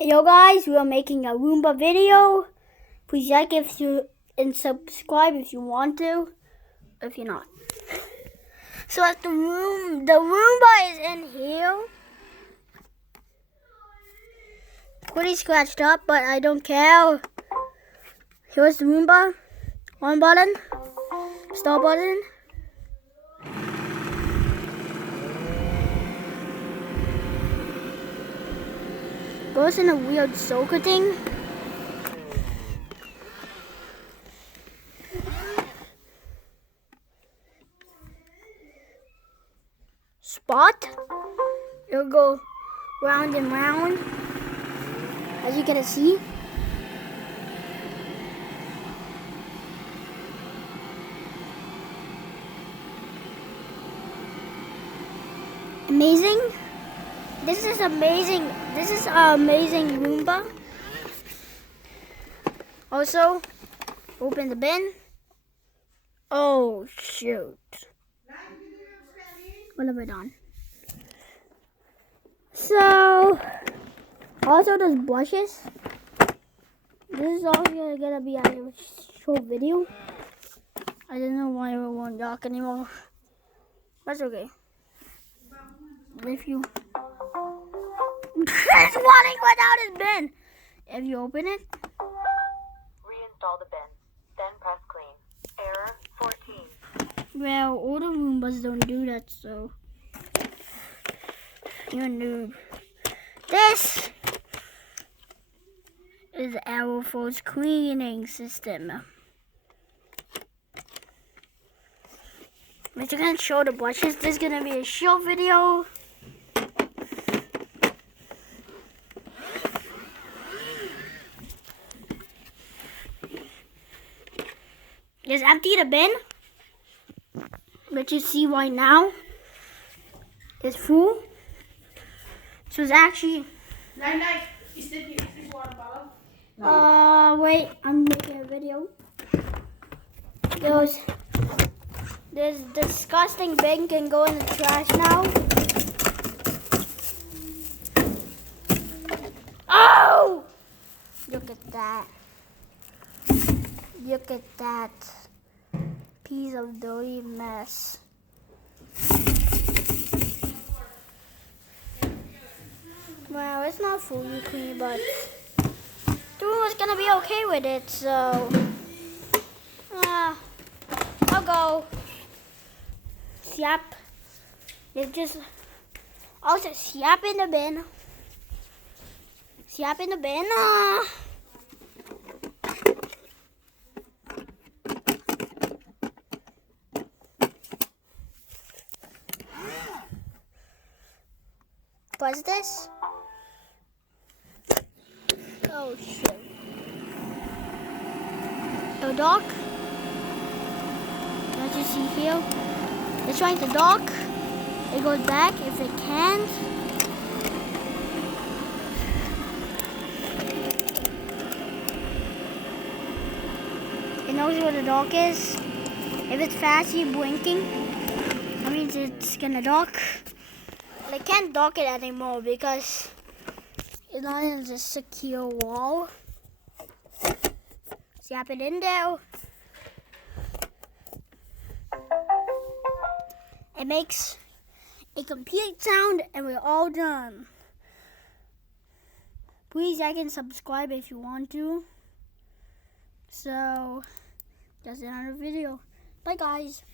Hey yo guys, we are making a Roomba video. Please like and subscribe if you want to, if you're not. So if the Roomba is in here. Pretty scratched up, but I don't care. Here's the Roomba. On button, start button. Goes in a weird soaker thing. Spot. It'll go round and round, as you can see. Amazing. This is amazing. This is an amazing Roomba. Also, open the bin. Oh shoot. What have I done? So, also there's brushes. This is all gonna be a short video. I don't know why it won't dock anymore. That's okay. If you it's running without his bin. If you open it, reinstall the bin, then press clean. Error 14. Well, all the Roombas don't do that, so you're a noob. This is Arrowfor's cleaning system. I'm just gonna show the brushes. This is gonna be a short video. Just empty the bin, which you see right now is full. So it's actually. Wait, I'm making a video. This disgusting bin can go in the trash now. Oh! Look at that. Look at that piece of dirty mess. Well, it's not fully clean, but Drew was gonna be okay with it, so I'll go. Yep. It's just also slap in the bin. Slap in the bin. What's this? Oh shit. The dock. As you see here, it's trying to dock. It goes back if it can't. It knows where the dock is. If it's fast, you're blinking. That means it's gonna dock. I can't dock it anymore because it's not in a secure wall. Slap it in there. It makes a complete sound and we're all done. Please like and subscribe if you want to. So, that's another video. Bye guys.